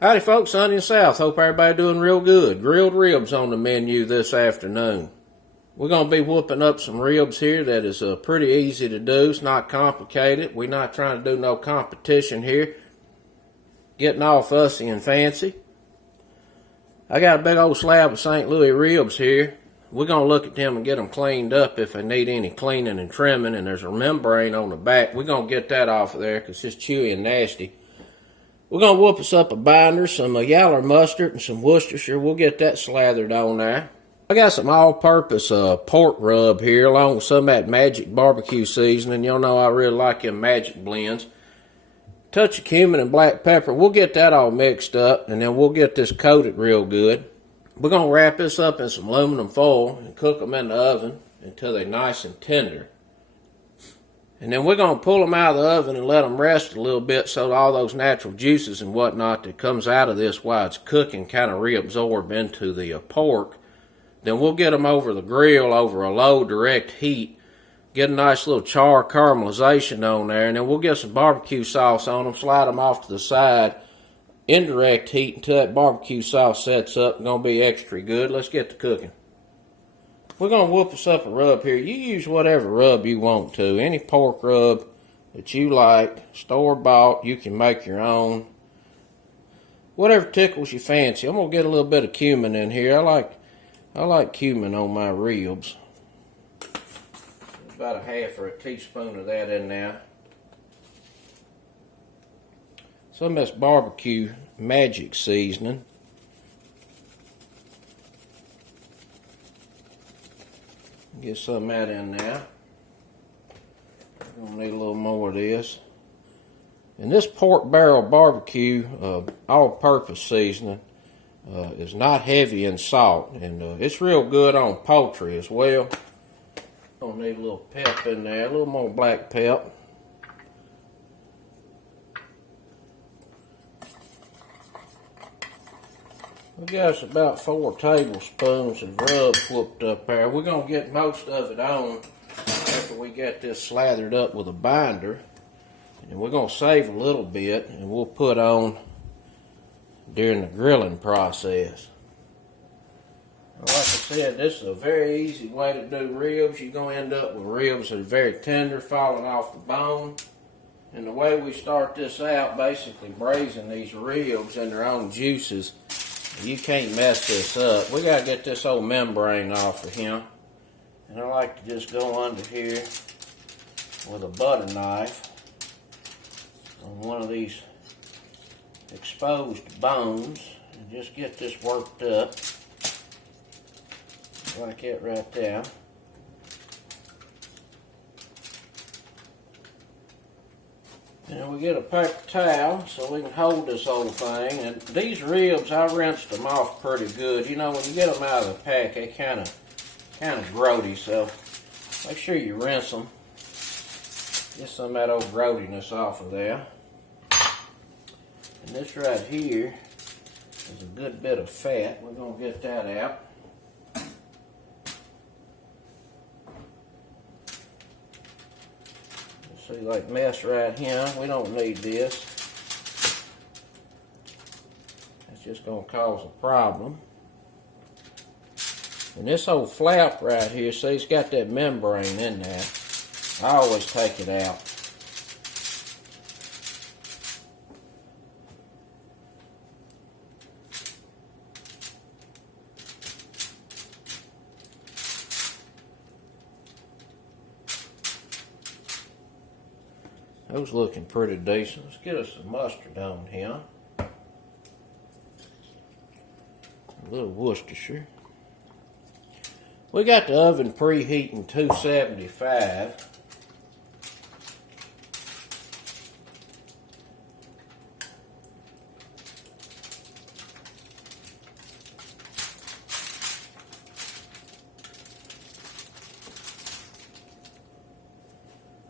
Howdy folks, sunny and south. Hope everybody doing real good. Grilled ribs on the menu this afternoon. We're going to be whooping up some ribs here that is pretty easy to do. It's not complicated. We're not trying to do no competition here. Getting all fussy and fancy. I got a big old slab of St. Louis ribs here. We're going to look at them and get them cleaned up if they need any cleaning and trimming. And there's a membrane on the back. We're going to get that off of there because it's chewy and nasty. We're going to whoop us up a binder, some yaller mustard, and some Worcestershire. We'll get that slathered on there. I got some all-purpose pork rub here, along with some of that magic barbecue seasoning. Y'all know I really like them magic blends. Touch of cumin and black pepper. We'll get that all mixed up, and then we'll get this coated real good. We're going to wrap this up in some aluminum foil and cook them in the oven until they're nice and tender. And then we're going to pull them out of the oven and let them rest a little bit so all those natural juices and whatnot that comes out of this while it's cooking kind of reabsorb into the pork. Then we'll get them over the grill over a low direct heat. Get a nice little char caramelization on there. And then we'll get some barbecue sauce on them. Slide them off to the side. Indirect heat until that barbecue sauce sets up. It's going to be extra good. Let's get to cooking. We're going to whoop us up a rub here. You use whatever rub you want to. Any pork rub that you like, store-bought, you can make your own. Whatever tickles your fancy. I'm going to get a little bit of cumin in here. I like cumin on my ribs. About a half or a teaspoon of that in there. Some of this barbecue magic seasoning. Get some of that in there. We're going to need a little more of this. And this pork barrel barbecue all-purpose seasoning is not heavy in salt. And it's real good on poultry as well. Going to need a little pep in there, a little more black pep. We got us about 4 tablespoons of rub whooped up there. We're going to get most of it on after we get this slathered up with a binder. And we're going to save a little bit and we'll put on during the grilling process. Like I said, this is a very easy way to do ribs. You're going to end up with ribs that are very tender, falling off the bone. And the way we start this out, basically braising these ribs in their own juices, you can't mess this up. We got to get this old membrane off of him. And I like to just go under here with a butter knife on one of these exposed bones and just get this worked up. Like it right there. And then we get a paper towel so we can hold this whole thing. And these ribs, I rinsed them off pretty good. You know, when you get them out of the pack, they kind of grody. So make sure you rinse them. Get some of that old grodiness off of there. And this right here is a good bit of fat. We're going to get that out. See, like mess right here, we don't need this. It's just going to cause a problem. And this old flap right here, see, it's got that membrane in there. I always take it out. Those looking pretty decent. Let's get us some mustard on here. A little Worcestershire. We got the oven preheating 275.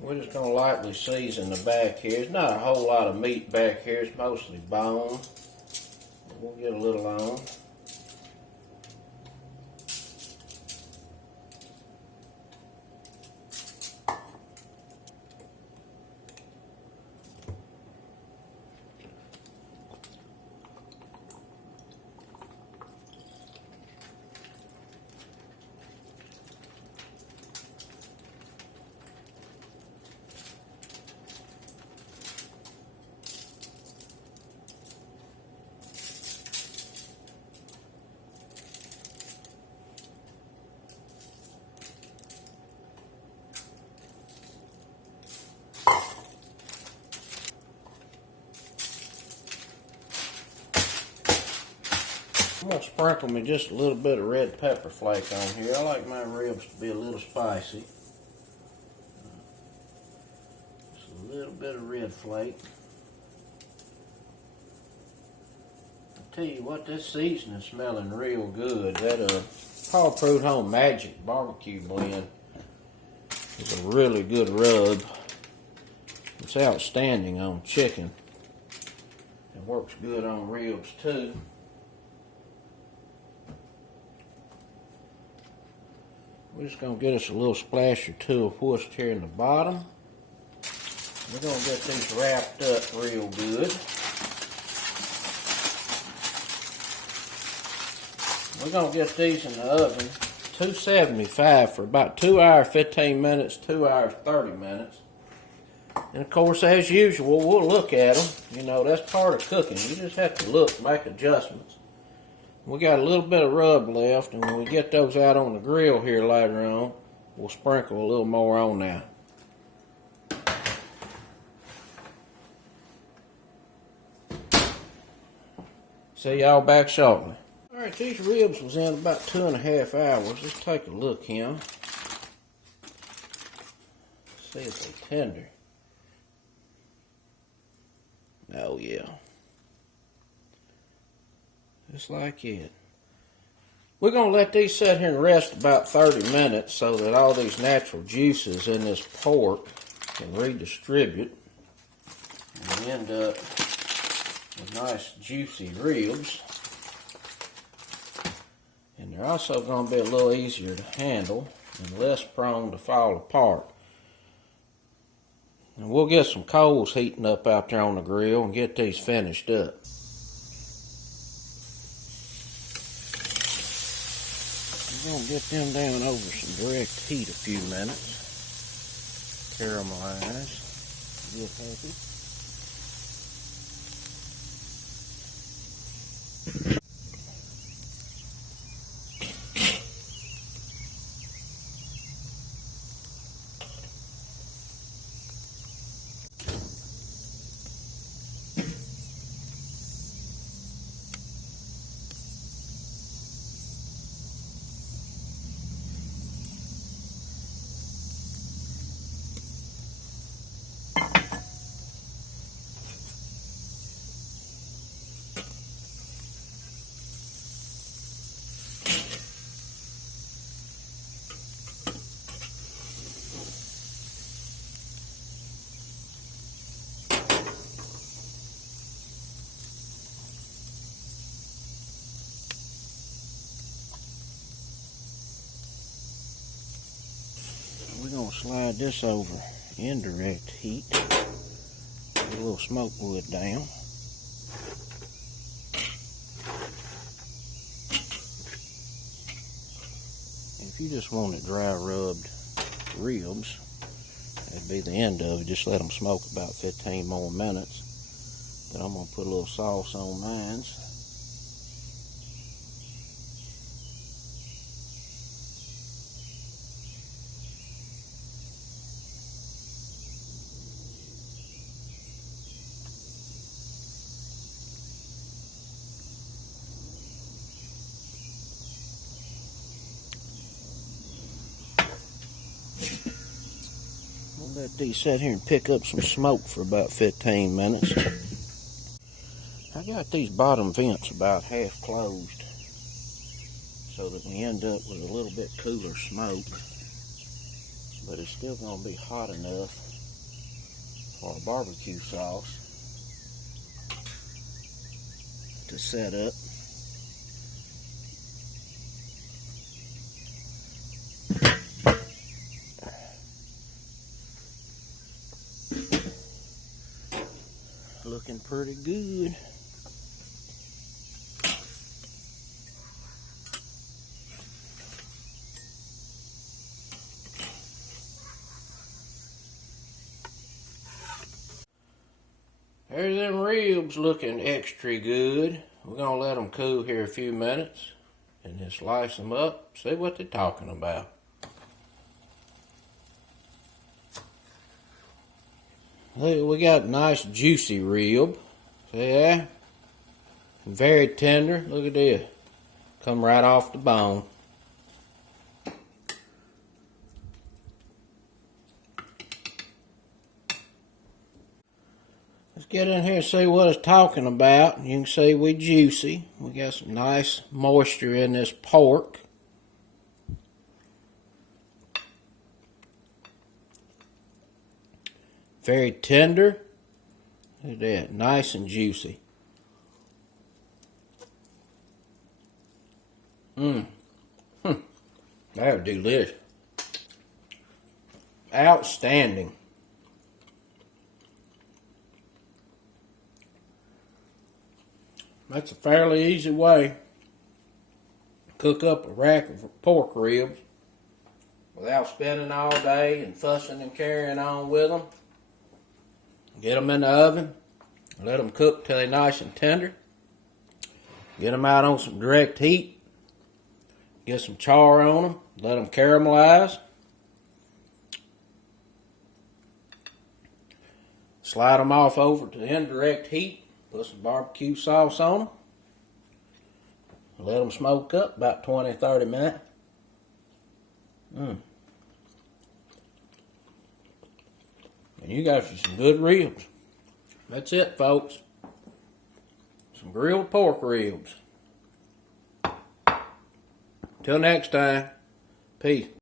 We're just going to lightly season the back here. There's not a whole lot of meat back here. It's mostly bone. We'll get a little on. I'm going to sprinkle me just a little bit of red pepper flake on here. I like my ribs to be a little spicy. Just a little bit of red flake. I tell you what, this seasoning is smelling real good. That Paul Prudhomme Magic Barbecue Blend is a really good rub. It's outstanding on chicken. It works good on ribs too. We're just going to get us a little splash or two of Worcestershire in the bottom. We're going to get these wrapped up real good. We're going to get these in the oven, 275 for about 2 hours, 15 minutes, 2 hours, 30 minutes. And of course, as usual, we'll look at them. You know, that's part of cooking. You just have to look, make adjustments. We got a little bit of rub left, and when we get those out on the grill here later on, we'll sprinkle a little more on now. See y'all back shortly. Alright, these ribs was in about 2.5 hours. Let's take a look here. See if they're tender. Oh yeah. Just like it. We're going to let these sit here and rest about 30 minutes so that all these natural juices in this pork can redistribute and end up with nice juicy ribs. And they're also going to be a little easier to handle and less prone to fall apart. And we'll get some coals heating up out there on the grill and get these finished up. We're going to get them down over some direct heat a few minutes. Caramelize. Get happy. We're going to slide this over indirect heat. Get a little smoke wood down. If you just want it dry rubbed ribs, that'd be the end of it. Just let them smoke about 15 more minutes. Then I'm going to put a little sauce on mine. We'll let these sit here and pick up some smoke for about 15 minutes. I got these bottom vents about half closed so that we end up with a little bit cooler smoke, but it's still going to be hot enough for a barbecue sauce to set up. Looking pretty good. There's them ribs looking extra good. We're going to let them cool here a few minutes and then slice them up, see what they're talking about. Look, we got a nice juicy rib. See that? Very tender. Look at this. Come right off the bone. Let's get in here and see what it's talking about. You can see we're juicy. We got some nice moisture in this pork. Very tender. Look at that, nice and juicy. That delicious. Outstanding. That's a fairly easy way to cook up a rack of pork ribs without spending all day and fussing and carrying on with them. Get them in the oven, let them cook till they're nice and tender. Get them out on some direct heat. Get some char on them, let them caramelize. Slide them off over to indirect heat. Put some barbecue sauce on them. Let them smoke up about 20-30 minutes. And you got some good ribs. That's it, folks. Some grilled pork ribs. Till next time, peace.